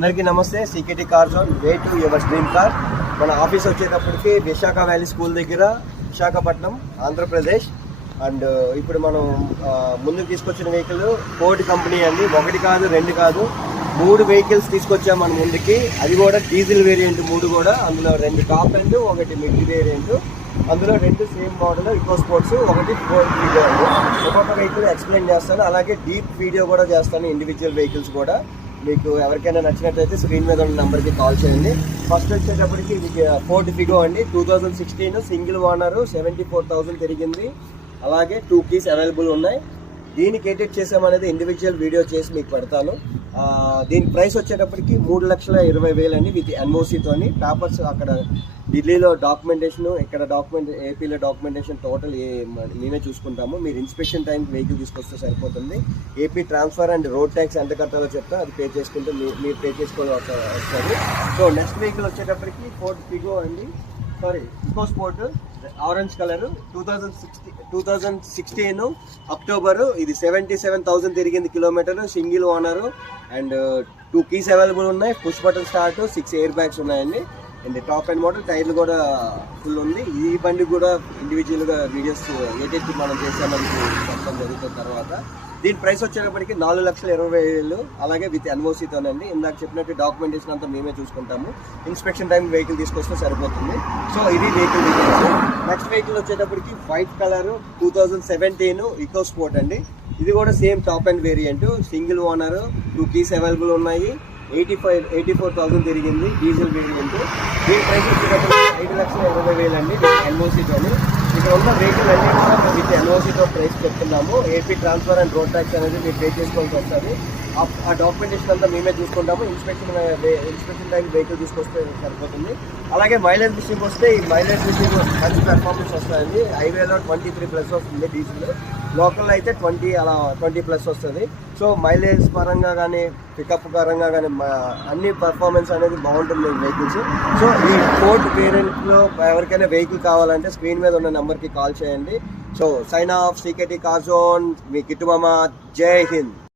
అందరికీ నమస్తే. CKT car zone, way to your dream car. మన ఆఫీస్ వచ్చేటప్పటికి విశాఖ వ్యాలీ స్కూల్ దగ్గర, విశాఖపట్నం, ఆంధ్రప్రదేశ్. అండ్ ఇప్పుడు మనం ముందుకు తీసుకొచ్చిన వెహికల్ ఫోర్డ్ కంపెనీ అండి. ఒకటి కాదు, రెండు కాదు, 3 వెహికల్స్ తీసుకొచ్చాం మన ముందుకి. అది కూడా డీజిల్ వేరియంట్ 3 కూడా. అందులో 2 టాప్ అండ్ ఒకటి మిడ్ వేరియంట్. అందులో 2 సేమ్ మోడల్ ఇకో స్పోర్ట్స్, ఒకటి ఫోర్డ్ వీడియో అండి. ఒక్కొక్క వెహికల్ ఎక్స్ప్లెయిన్ చేస్తాను, అలాగే డీప్ వీడియో కూడా చేస్తాను, ఇండివిజువల్ వెహికల్స్ కూడా. మీకు ఎవరికైనా నచ్చినట్లయితే స్క్రీన్ మీద ఉన్న నెంబర్కి కాల్ చేయండి. ఫస్ట్ వచ్చేటప్పటికి ఇది ఫోర్డ్ ఫిగో అండి, 2016 సింగిల్ ఓనర్, 74,000 తిరిగింది. అలాగే 2 కీస్ అవైలబుల్ ఉన్నాయి. దీనికి ఎడిట్ చేసామనేది ఇండివిజువల్ వీడియో చేసి మీకు పెడతాను. దీని ప్రైస్ వచ్చేటప్పటికి 3,20,000 అండి, విత్ ఎన్ఓసితోని. పేపర్స్ అక్కడ ఢిల్లీలో డాక్యుమెంటేషన్, ఇక్కడ ఏపీలో డాక్యుమెంటేషన్ టోటల్ మేమే చూసుకుంటాము. మీరు ఇన్స్పెక్షన్ టైంకి వెహికల్ తీసుకొస్తే సరిపోతుంది. AP transfer and road tax ఎంత కట్టాలో చెప్తా, అది పే చేసుకుంటే మీరు పే చేసుకోవాలి వస్తుంది. సో నెక్స్ట్ వెహికల్ వచ్చేటప్పటికి ఫోర్డ్ ఫిగో అండి, Eco Sport, orange colour, 2016 October. ఇది 77,000 తిరిగింది kilometre, single owner. And 2 keys available ఉన్నాయి, push button start, 6 air bags ఉన్నాయండి. అండ్ టాప్ అండ్ మోడల్, టైర్లు కూడా ఫుల్ ఉంది. ఈ బండి కూడా ఇండివిజువల్గా వీడియోస్ ఏదైతే మనం చేసామని చెప్పడం జరుగుతుంది. తర్వాత దీని ప్రైస్ వచ్చేటప్పటికి 4,20,000, అలాగే విత్ ఎన్ఓసితోనండి. ఇందాక చెప్పినట్టు డాక్యుమెంటేషన్ అంతా మేమే చూసుకుంటాము. ఇన్స్పెక్షన్ టైం వెహికల్ తీసుకొస్తే సరిపోతుంది. సో ఇది వెహికల్ డీటెయిల్స్. నెక్స్ట్ వెహికల్ వచ్చేటప్పటికి వైట్ కలర్, 2017 ఇకో స్పోర్ట్ అండి. ఇది కూడా same top and variant, single owner, 2 keys available ఉన్నాయి. 84,000 తిరిగింది, డీజిల్ వేరియంట్. దీని ప్రైస్ వచ్చేటప్పుడు 5,20,000 అండి, ఎన్ఓసితోని. ఇక్కడ ఉన్న వెహికల్ అన్ని కూడా విత్ ఎన్ఓసితో ప్రైస్ చెప్తున్నాము. AP transfer and road tax అనేది మీరు పే చేసుకోవాల్సి వస్తుంది. ఆ డాక్యుమెంటేషన్ అంతా మేమే చూసుకుంటాము. ఇన్స్పెక్షన్ టైం వెహికల్ తీసుకొస్తే సరిపోతుంది. అలాగే మైలేజ్ విషయంకి వస్తే, ఈ మైలేజ్ విషయం మంచి పెర్ఫార్మెన్స్ వస్తుంది. హైవేలో 23+ వస్తుంది డీజిల్, లోకల్లో అయితే 20+ వస్తుంది. సో మైలేజ్ పరంగా కానీ, పికప్ పరంగా కానీ అన్ని పర్ఫార్మెన్స్ అనేది బాగుంటుంది వెహికల్స్. సో ఈ ఫోర్డ్ వేరియంట్లో ఎవరికైనా వెహికల్ కావాలంటే స్క్రీన్ మీద ఉన్న నెంబర్కి కాల్ చేయండి. So sign off, CKT car zone, మీ కిట్టు మామ. జై హింద్.